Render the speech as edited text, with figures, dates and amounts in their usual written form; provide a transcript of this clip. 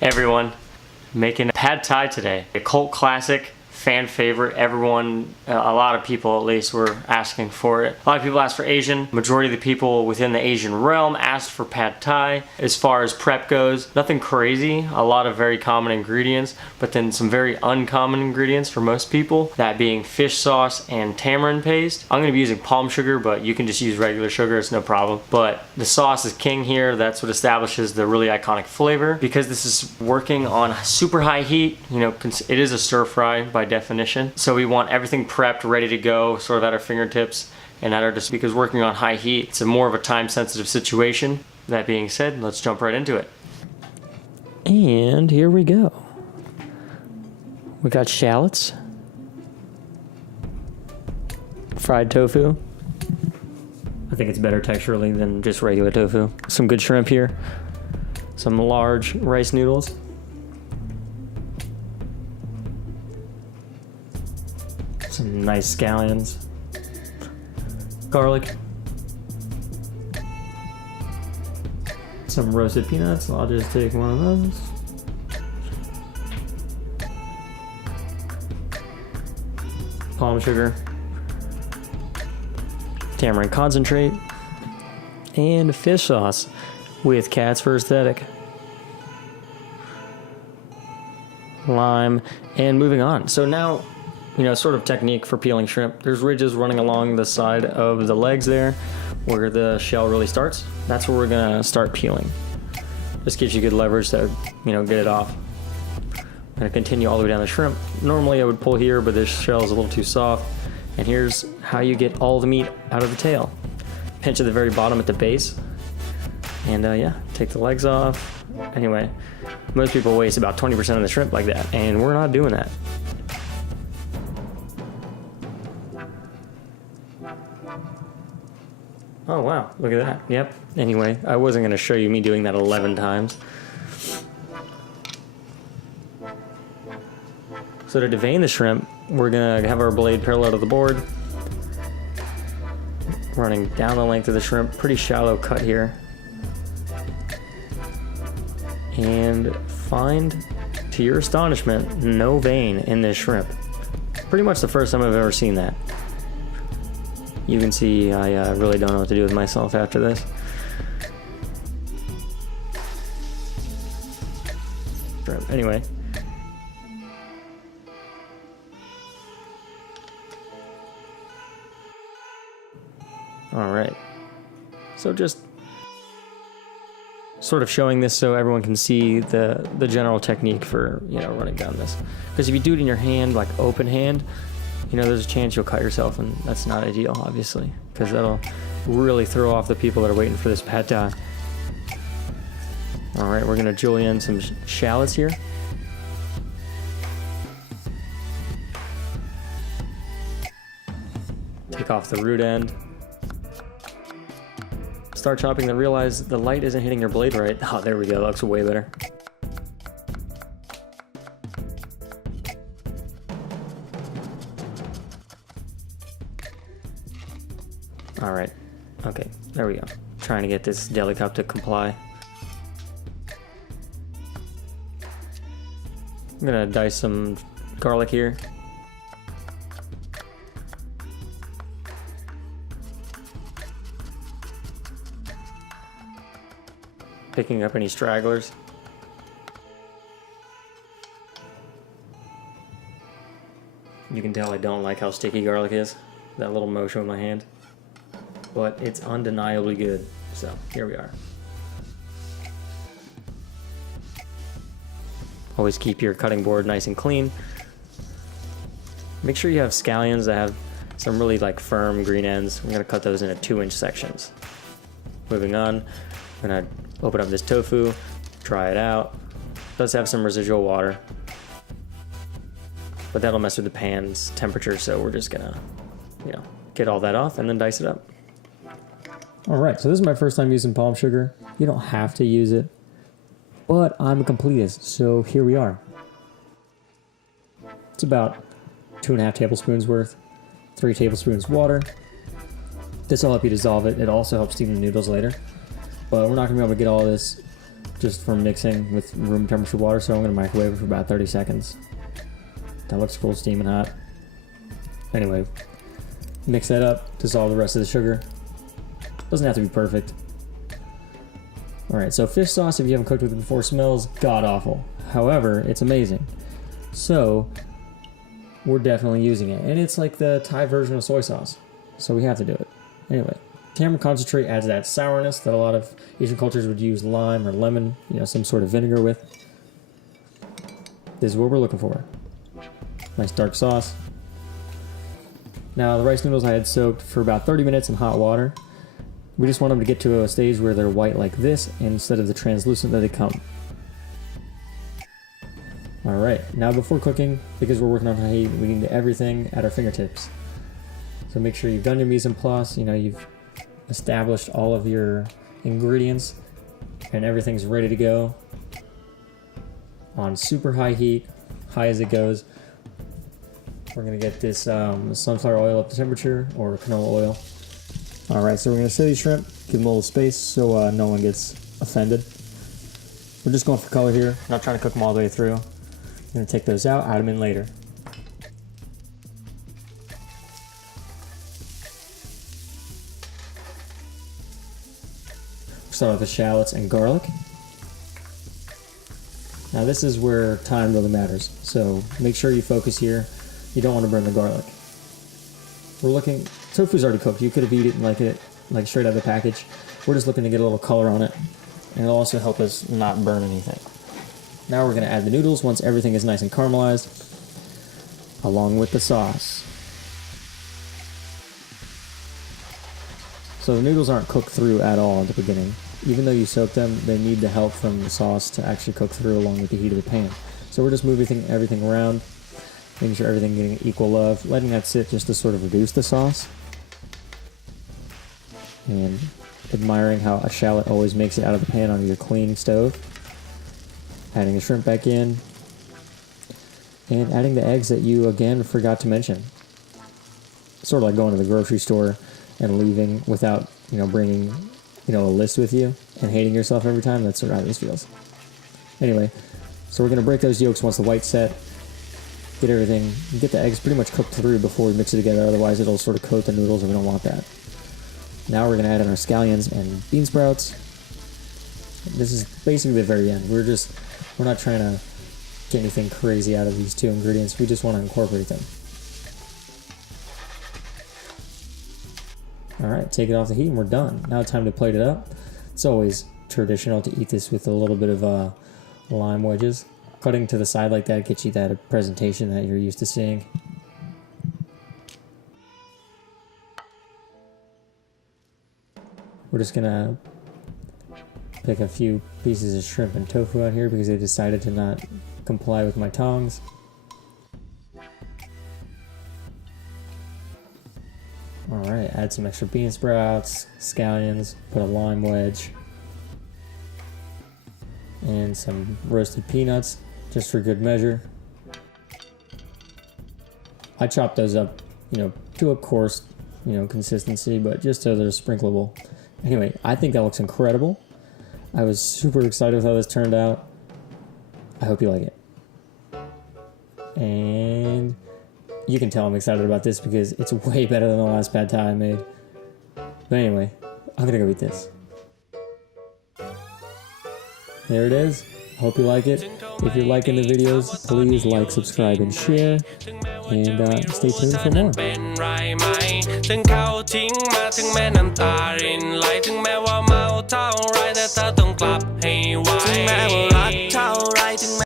Everyone, making pad thai today. A cult classic, fan favorite. Everyone, a lot of people at least, were asking for it. A lot of people asked for Asian. Majority of the people within the Asian realm asked for pad thai. As far as prep goes, nothing crazy. A lot of very common ingredients, but then some very uncommon ingredients for most people. That being fish sauce and tamarind paste. I'm gonna be using palm sugar, but you can just use regular sugar, it's no problem. But the sauce is king here. That's what establishes the really iconic flavor. Because this is working on super high heat, you know, it is a stir fry by definition. So we want everything prepped, ready to go, sort of at our fingertips and at our because working on high heat, it's a more of a time sensitive situation. That being said, let's jump right into it. And here we go. We got shallots, fried tofu. I think it's better texturally than just regular tofu. Some good shrimp here. Some large rice noodles. Some nice scallions. Garlic. Some roasted peanuts. I'll just take one of those. Palm sugar. Tamarind Concentrate. And fish sauce with Cats for Aesthetic. Lime. And moving on. So now, you know, sort of technique for peeling shrimp. There's ridges running along the side of the legs there where the shell really starts. That's where we're gonna start peeling. This gives you good leverage to, you know, get it off. I'm gonna continue all the way down the shrimp. Normally I would pull here, but this shell is a little too soft. And here's how you get all the meat out of the tail. Pinch at the very bottom at the base. And yeah, take the legs off. Anyway, most people waste about 20% of the shrimp like that, and we're not doing that. Oh wow, look at that. Yep. Anyway, I wasn't going to show you me doing that 11 times. So to devein the shrimp, we're going to have our blade parallel to the board. Running down the length of the shrimp, pretty shallow cut here. And find, to your astonishment, no vein in this shrimp. Pretty much the first time I've ever seen that. You can see I really don't know what to do with myself after this. Anyway. All right. So just sort of showing this so everyone can see the general technique for, you know, running down this. Because if you do it in your hand, like open hand, you know, there's a chance you'll cut yourself, and that's not ideal, obviously, because that'll really throw off the people that are waiting for this pad thai. All right, we're gonna julienne some shallots here. Take off the root end. Start chopping, then realize the light isn't hitting your blade right. Oh, there we go, that looks way better. All right, okay, there we go. Trying to get this deli cup to comply. I'm gonna dice some garlic here. Picking up any stragglers. You can tell I don't like how sticky garlic is. That little motion with my hand. But it's undeniably good. So here we are. Always keep your cutting board nice and clean. Make sure you have scallions that have some really like firm green ends. I'm gonna cut those into 2-inch sections. Moving on, I'm gonna open up this tofu, dry it out. It does have some residual water, but that'll mess with the pan's temperature, so we're just gonna, you know, get all that off and then dice it up. All right, so this is my first time using palm sugar. You don't have to use it, but I'm a completist, so here we are. It's about 2.5 tablespoons worth, 3 tablespoons water. This will help you dissolve it. It also helps steam the noodles later. But we're not gonna be able to get all this just from mixing with room temperature water, so I'm going to microwave it for about 30 seconds. That looks cool, steaming hot. Anyway, mix that up, dissolve the rest of the sugar. Doesn't have to be perfect. Alright, so fish sauce, if you haven't cooked with it before, smells god-awful. However, it's amazing. So, we're definitely using it. And it's like the Thai version of soy sauce. So we have to do it. Anyway, tamarind concentrate adds that sourness that a lot of Asian cultures would use lime or lemon, some sort of vinegar with. This is what we're looking for. Nice dark sauce. Now the rice noodles I had soaked for about 30 minutes in hot water. We just want them to get to a stage where they're white like this instead of the translucent that they come. Alright, now before cooking, because we're working on high heat, we need everything at our fingertips. So make sure you've done your mise en place, you've established all of your ingredients and everything's ready to go. On super high heat, high as it goes. We're going to get this sunflower oil up to temperature, or canola oil. Alright, so we're going to set these shrimp, give them a little space so no one gets offended. We're just going for color here, not trying to cook them all the way through. I'm going to take those out, add them in later. Start with the shallots and garlic. Now this is where time really matters, so make sure you focus here. You don't want to burn the garlic. We're looking, tofu's already cooked. You could have eaten it like straight out of the package. We're just looking to get a little color on it, and it'll also help us not burn anything. Now we're going to add the noodles once everything is nice and caramelized, along with the sauce. So the noodles aren't cooked through at all at the beginning. Even though you soak them, they need the help from the sauce to actually cook through along with the heat of the pan. So we're just moving everything around, making sure everything getting equal love, letting that sit just to sort of reduce the sauce. And admiring how a shallot always makes it out of the pan onto your clean stove. Adding the shrimp back in. And adding the eggs that you, again, forgot to mention. Sort of like going to the grocery store and leaving without, bringing, a list with you and hating yourself every time. That's how this feels. Anyway, so we're going to break those yolks once the white's set. Get the eggs pretty much cooked through before we mix it together. Otherwise, it'll sort of coat the noodles and we don't want that. Now we're going to add in our scallions and bean sprouts. This is basically the very end. We're not trying to get anything crazy out of these two ingredients. We just want to incorporate them. Alright, take it off the heat and we're done. Now it's time to plate it up. It's always traditional to eat this with a little bit of lime wedges. Cutting to the side like that gets you that presentation that you're used to seeing. We're just gonna pick a few pieces of shrimp and tofu out here because they decided to not comply with my tongs. Alright, add some extra bean sprouts, scallions, put a lime wedge, and some roasted peanuts, just for good measure. I chopped those up, to a coarse, consistency, but just so they're sprinkleable. Anyway, I think that looks incredible. I was super excited with how this turned out. I hope you like it. And you can tell I'm excited about this because it's way better than the last pad thai I made. But anyway, I'm gonna go eat this. There it is. Hope you like it. If you're liking the videos, please like, subscribe, and share. And stay tuned for more. ถึงเขาทิ้งมาถึงแม่น้ำตารินไหลถึงแม้ว่าเมาเท่าไรแต่เธอต้องกลับให้ไว